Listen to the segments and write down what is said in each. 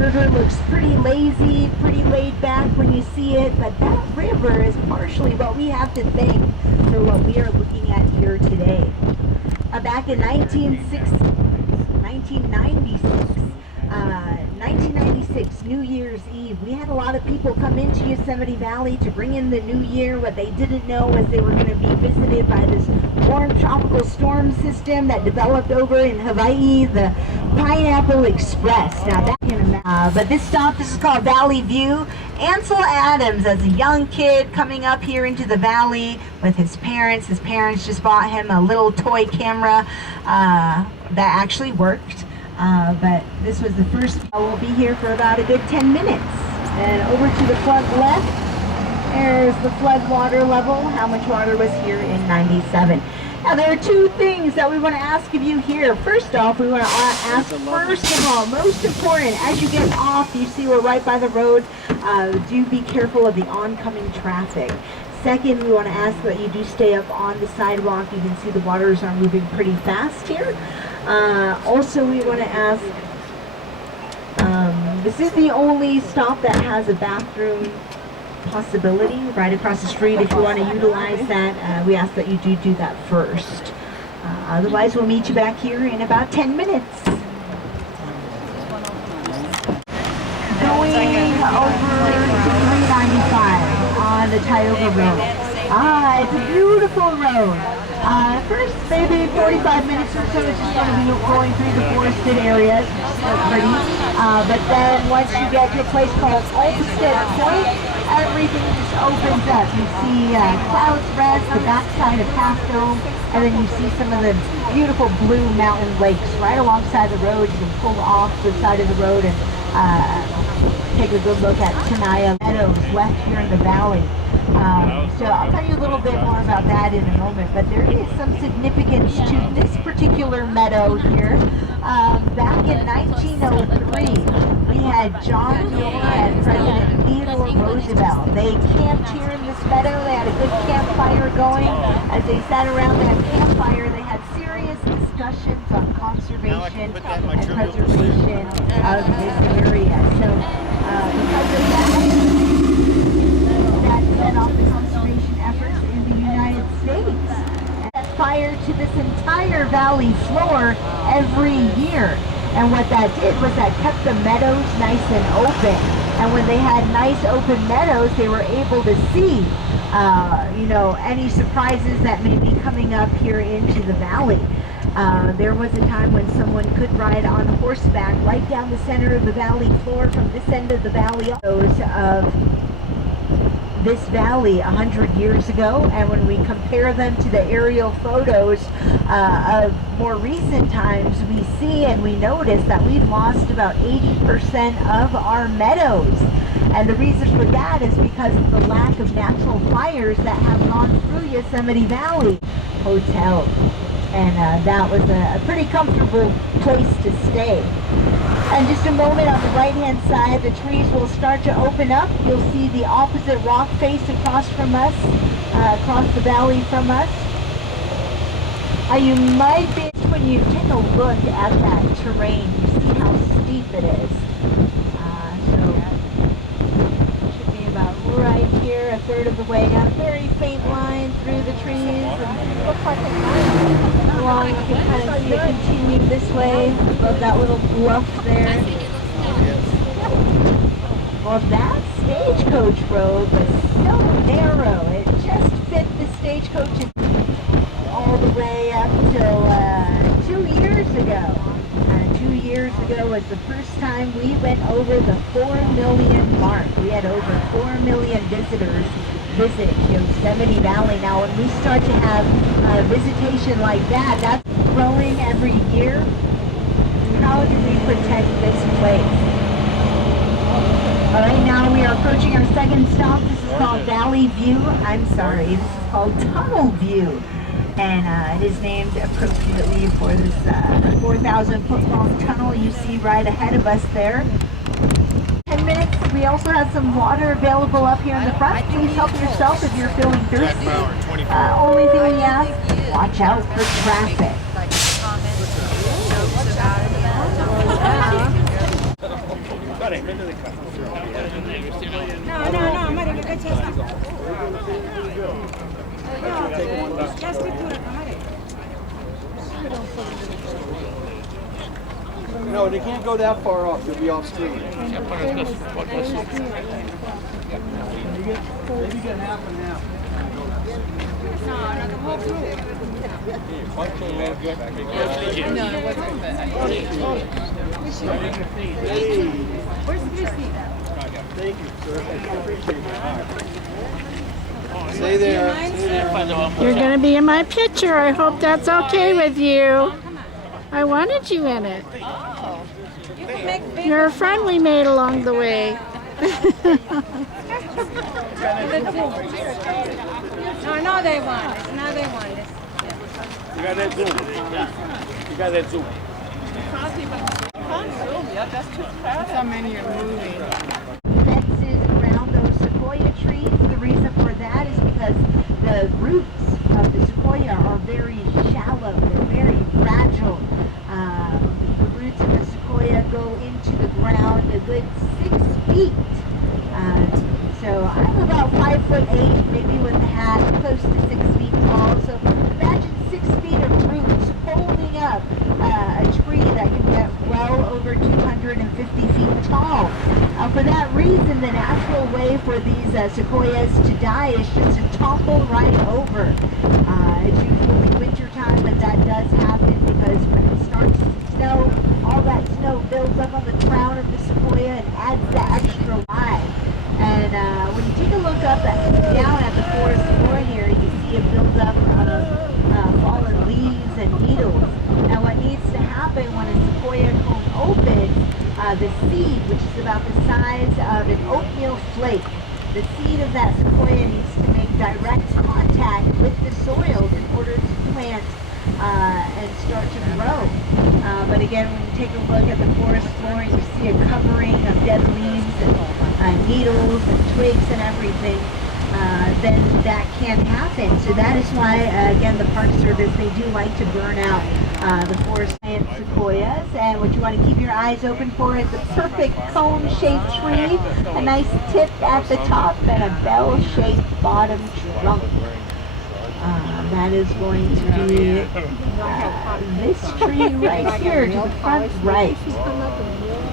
river looks pretty lazy, pretty laid back when you see it, but that river is partially what we have to thank for what we are looking at here today. Back in 1996, New Year's Eve, we had a lot of people come into Yosemite Valley to bring in the new year. What they didn't know was they were going to be visited by this warm tropical storm system that developed over in Hawaii, the Pineapple Express. Now that but this is called Valley View. Ansel Adams, as a young kid coming up here into the valley with his parents just bought him a little toy camera that actually worked. But this was the first. We'll be here for about a good 10 minutes. And over to the front left, there's the flood water level, how much water was here in 97. Now there are two things that we want to ask of you here. First off, we want to ask, first of all, most important, as you get off, you see we're right by the road, do be careful of the oncoming traffic. Second, we want to ask that you do stay up on the sidewalk. You can see the waters are moving pretty fast here. Also, we want to ask, this is the only stop that has a bathroom possibility right across the street. If you want to utilize that, we ask that you do that first. Otherwise, we'll meet you back here in about 10 minutes. Going over to 395 on the Tioga Road. It's a beautiful road. First maybe 45 minutes or so, it's just going to be going through the forested areas, which is so pretty. But then once you get to a place called Olmsted Point, everything just opens up. You see Clouds Rest, the backside of Half Dome, and then you see some of the beautiful blue mountain lakes right alongside the road. You can pull off the side of the road and take a good look at Tenaya Meadows left here in the valley. So I'll tell you a little bit more about that in a moment, but there is some significance to this particular meadow here. Back in 1903, we had John Muir and President Theodore Roosevelt. They camped here in this meadow. They had a good campfire going. As they sat around that campfire, they had serious discussions on conservation and preservation of this area. So because of that set off the conservation efforts in the United States. Set fire to this entire valley floor every year. And what that did was that kept the meadows nice and open. And when they had nice open meadows, they were able to see, any surprises that may be coming up here into the valley. There was a time when someone could ride on horseback right down the center of the valley floor from this end of the valley. Those of this valley 100 years ago, and when we compare them to the aerial photos of more recent times, we see and we notice that we've lost about 80% of our meadows. And the reason for that is because of the lack of natural fires that have gone through Yosemite Valley. Hotels. And that was a pretty comfortable place to stay. And just a moment, on the right-hand side, the trees will start to open up. You'll see the opposite rock face across from us, across the valley from us. You might be, when you take a look at that terrain, you see how steep it is. So it should be about right here, a third of the way down, a very faint line through the trees. And looks like along, you can kind of see it continue this way above that little bluff there. Well, that stagecoach road was so narrow, it just fit the stagecoach all the way up till 2 years ago. 2 years ago was the first time we went over the 4 million mark. We had over 4 million visitors visit Yosemite Valley. Now, when we start to have visitation like that, that's growing every year. How do we protect this place? All right, now we are approaching our second stop. This is called Valley View. I'm sorry, this is called Tunnel View. And it is named appropriately for this 4,000-foot long tunnel you see right ahead of us there. 10 minutes. We also have some water available up here in the front. Please help yourself if you're feeling thirsty. Only thing we ask, watch out for traffic. Amare, ¿qué cacha está? Ya escritura, Amare. No, they can't go that far off. They'll be off screen. Yeah, Maybe get half and half. No, the whole group. Where's Christy? Thank you, sir. I appreciate it. Stay there. You're going to be in my picture. I hope that's okay with you. I wanted you in it. You're a friend we made along the way. No, now they want it. Now they want it. You got that zoom. You got that zoom. So many are moving. Fences around those sequoia trees. The reason for that is because the roots of the sequoia are very shallow. They're very fragile. The roots of the sequoia go into the ground a good 6 feet. So I'm about 5'8", maybe with a hat, close to 6 feet tall. So imagine 6 feet of roots holding up a tree that can get well over 250 feet tall. For that reason, the natural way for these sequoias to die is just to topple right over. It's usually wintertime when that does happen, because when it starts to snow, all that snow builds up on the crown of the sequoia and adds the extra life. And when you take a look up down at the forest floor here, you see a buildup of fallen leaves and needles. And what needs to happen when a sequoia cone opens, the seed, which is about the size of an oatmeal flake, the seed of that sequoia needs to make direct contact with the soil in order to plant and start to grow. But again, when you take a look at the forest floor, you see a covering of dead leaves and needles and twigs and everything, then that can't happen. So that is why, again, the Park Service, they do like to burn out the forest plant sequoias. And what you want to keep your eyes open for is the perfect cone-shaped tree, a nice tip at the top, and a bell-shaped bottom trunk. That is going to be this tree right here to the front right.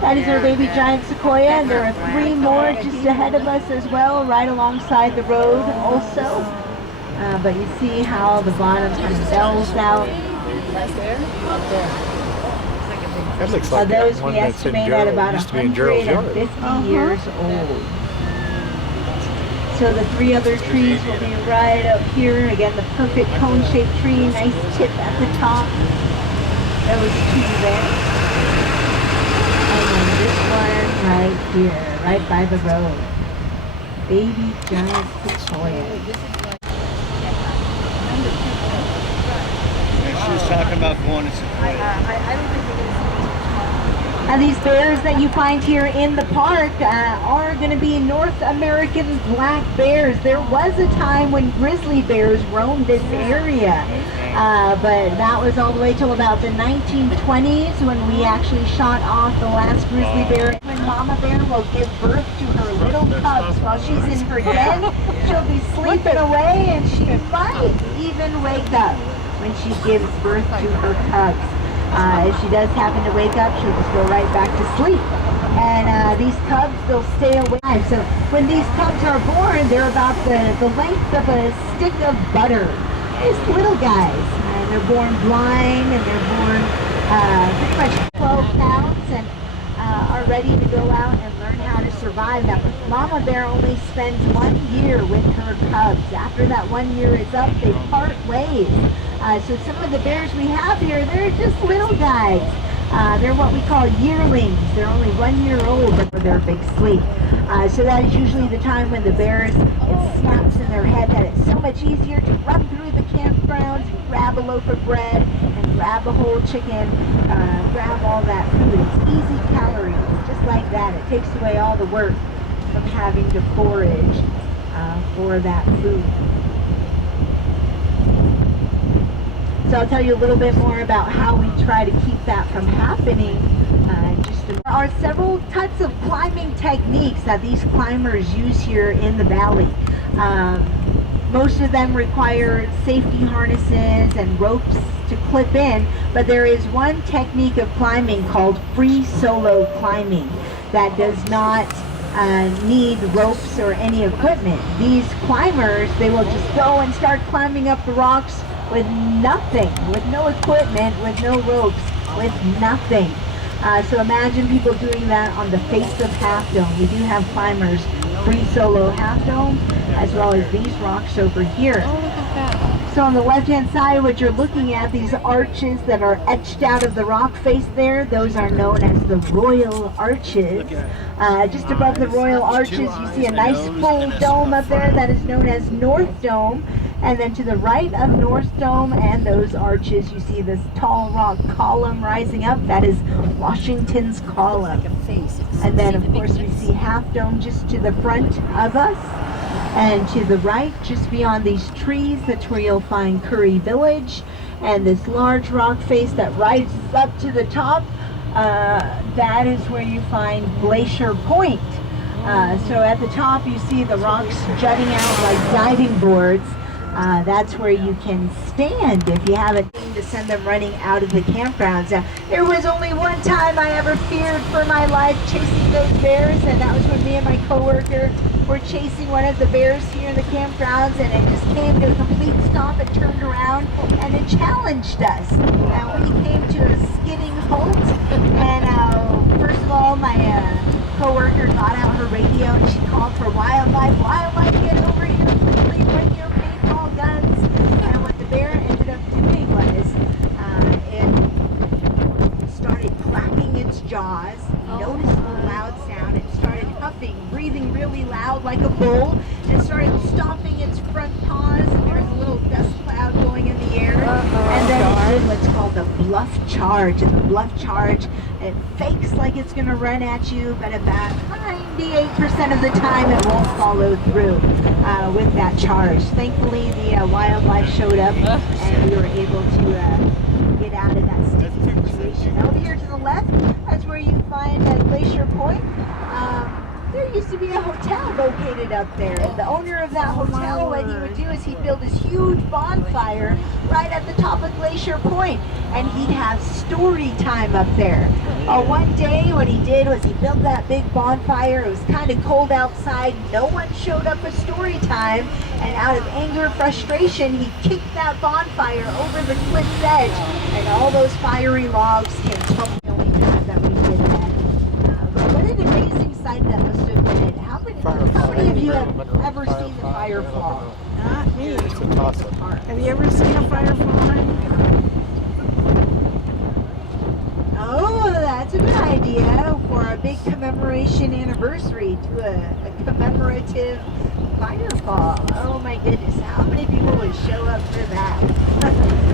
That is our baby giant sequoia, and there are 3 more just ahead of us as well, right alongside the road also. But you see how the bottom kind of bells out. That looks like Those that one we that's in estimate at Gerald, about used to be in Gerald's yard. 150 years old. So the 3 other trees will be right up here. Again, the perfect cone-shaped tree, nice tip at the top. Those 2 there. And then this one right here, right by the road. Baby giant sequoia. She was talking about going to Sequoia. Now these bears that you find here in the park are going to be North American black bears. There was a time when grizzly bears roamed this area, but that was all the way till about the 1920s when we actually shot off the last grizzly bear. When mama bear will give birth to her little cubs while she's in her den, she'll be sleeping away, and she might even wake up when she gives birth to her cubs. If she does happen to wake up, she'll just go right back to sleep. And these cubs, they'll stay alive. So when these cubs are born, they're about the length of a stick of butter. These little guys. And they're born blind, and they're born pretty much 12 pounds, and are ready to go out and learn how to survive. Now, mama bear only spends 1 year with her cubs. After that 1 year is up, they part ways. So some of the bears we have here, they're just little guys. They're what we call yearlings. They're only 1 year old before their big sleep. So that is usually the time when the bears, it snaps in their head that it's so much easier to run through the campgrounds, grab a loaf of bread, and grab a whole chicken, grab all that food. It's easy calories, just like that. It takes away all the work from having to forage for that food. So I'll tell you a little bit more about how we try to keep that from happening in just a There are several types of climbing techniques that these climbers use here in the valley. Most of them require safety harnesses and ropes to clip in, but there is one technique of climbing called free solo climbing that does not need ropes or any equipment. These climbers, they will just go and start climbing up the rocks with nothing, with no equipment, with no ropes, with nothing. So imagine people doing that on the face of Half Dome. We do have climbers free solo Half Dome, as well as these rocks over here. Oh, look at that. So on the left-hand side, what you're looking at, these arches that are etched out of the rock face there, those are known as the Royal Arches. Just above the Royal Arches, you see a nice full dome up there that is known as North Dome. And then to the right of North Dome and those arches, you see this tall rock column rising up. That is Washington's Column. And then, of course, we see Half Dome just to the front of us. And to the right, just beyond these trees, that's where you'll find Curry Village. And this large rock face that rises up to the top, that is where you find Glacier Point. So at the top, you see the rocks jutting out like diving boards. That's where you can stand if you have a thing to send them running out of the campgrounds. There was only one time I ever feared for my life chasing those bears, and that was when me and my coworker were chasing one of the bears here in the campgrounds, and it just came to a complete stop and turned around, and it challenged us. And we came to a skidding halt, and first of all, my coworker got out her radio and she called for wildlife. Wildlife, get over here quickly, bring your paintball guns. And what the bear ended up doing was it started clacking its jaws, noticed the loud sound, it started huffing, breathing really loud like a bull, and started stomping its front paws, and there was a little dust cloud going in the air. And then it did what's called a bluff charge. And the bluff charge, it fakes like it's going to run at you, but about 98% of the time it won't follow through with that charge. Thankfully, the wildlife showed up and we were able to get out of that sticky situation. Over here to the left, that's where you find Glacier Point. There used to be a hotel located up there, and the owner of that hotel, what he would do is he'd build this huge bonfire right at the top of Glacier Point, and he'd have story time up there. One day what he did was he built that big bonfire. It was kind of cold outside, no one showed up for story time, and out of anger and frustration he kicked that bonfire over the cliff's edge, and all those fiery logs came tumbling. The only time that we did that. But what an amazing sight that must have been. How many of you have ever seen the firefly? Not me. It's a toss-up. Have you ever seen a firefly? Oh, that's a good idea for a big commemoration anniversary, to a commemorative firefall. Oh my goodness, how many people would show up for that?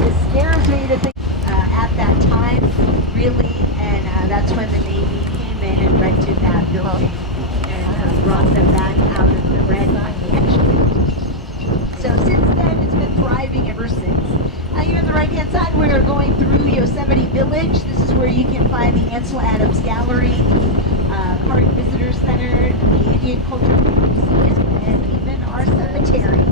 It scares me to think at that time, really, and that's when the Navy came in and rented that building and brought them back out of the red financially. So since then, it's been thriving ever since. Here on the right-hand side, we are going through Yosemite Village. This is where you can find the Ansel Adams Gallery, Park Visitor Center, the Indian Cultural Museum, and even our cemetery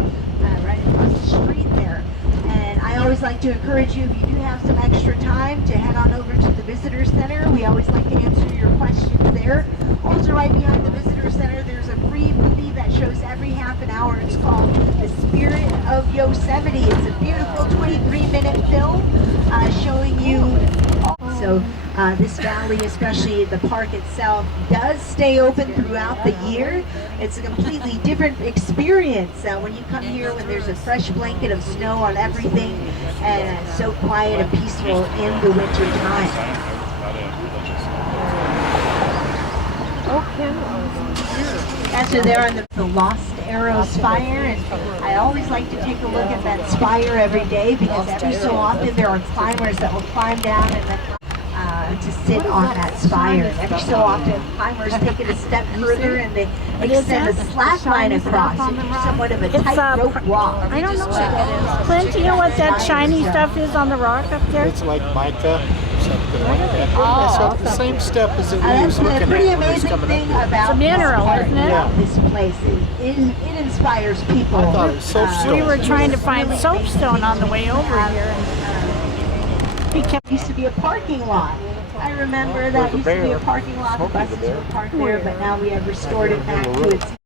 right across the street there. And I always like to encourage you, if you do have some extra time, to head on over to the Visitor Center. We always like to answer your questions there. Also, right behind the Visitor Center, there's a free movie that shows every half an hour. It's called The Spirit of Yosemite. It's a beautiful 23-minute film showing you. So this valley, especially the park itself, does stay open throughout the year. It's a completely different experience when you come here, when there's a fresh blanket of snow on everything, and so quiet and peaceful in the winter time. As you're there on the Lost Arrow Spire, and I always like to take a look at that spire every day, because every so often there are climbers that will climb down and then to sit on that spire. Every so often climbers take it a step further and they extend a slack line across. It's somewhat of a tightrope walk. I don't know what that is. Clint, do you know what that shiny stuff is on the rock up there? It's like mica. something like that. Oh, So the same step as that we That's was the looking pretty at when we was amazing coming thing up here. about It's a mineral, this park, isn't it? about this place. It inspires people. I thought it was soapstone. We were trying to find soapstone on the way over here. He kept Used to be a parking lot. I remember that used to be a parking lot. The buses were parked there, but now we have restored it back to its